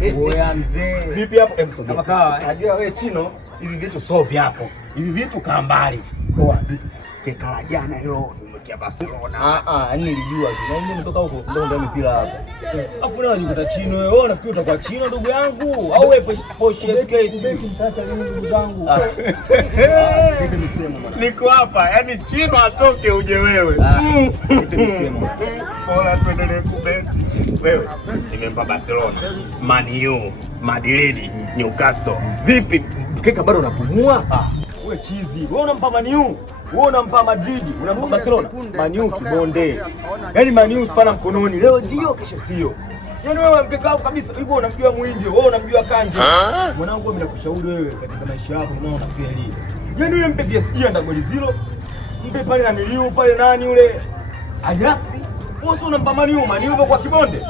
Oya mzee. Vipi hapo? Kama kawa. Najua wewe Chino, hivi vitu sio vyako. Hivi vitu kaa mbali. Poa vipi? Kekala jana hilo nimekia Barcelona. Yaani nilijua tu. Na mimi nimetoka huko ndio mipira hapa. Afu leo nikuta Chino wewe. Wewe unafikiri utakuwa Chino ndugu yangu? Au wewe Porsche SK mtacha lini ndugu zangu? Nipe misemo bwana. Niko hapa, yaani Chino atoke uje wewe. Nipe misemo. Bora tuendelee kubeti. Wewe nimempa Barcelona, Man U, Madrid, Newcastle. Vipi? Mkeka bado unapumua? Wewe chizi. Wewe unampa Man U, wewe unampa Madrid, unampa Barcelona. Man U kibonde. Yaani Man U spana mkononi. Leo ndio kesho sio. Yaani wewe mkeka wako kabisa hivyo unamjua Muhindi, wewe unamjua Kanje. Mwanangu mimi nakushauri wewe katika maisha yako unaona unafeli. Yaani wewe mpe PSG anda goli 0. Mpe pale na miliu pale nani yule? Ajax. Wewe unampa Man U kwa kibonde?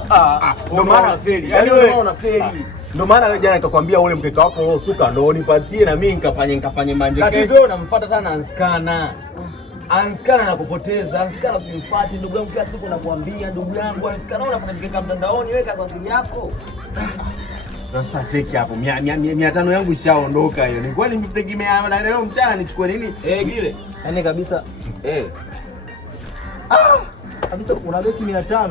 Ndio maana feli. Yaani wewe unafeli. Ndio maana wewe jana nikakwambia ule mkeka wako uliosuka ndio unipatie na mimi nikafanye manje. Tatizo wewe unamfuata sana Anskana. Anskana anakupoteza. Anskana usimfuate ndugu yangu, kila siku nakwambia ndugu yangu Anskana unafanya mkeka mtandaoni, weka kwa akili yako. Sasa cheki hapo 500 yangu ishaondoka hiyo. Nilikuwa nimtegemea leo mchana nichukue nini? Gile. Yaani kabisa kabisa una beti 500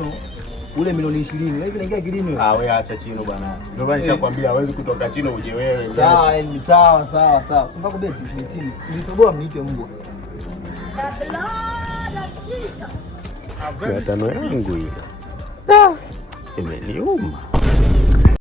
ule milioni 20. Wewe hivi naingia kilini wewe? Wewe acha Chino bwana. Ndio maana nishakwambia hawezi kutoka Chino uje wewe. Sawa. Unataka kubeti betini. Nilitoboa mniite mbwa. The blood of Jesus. 500 yangu ile. Imeniuma.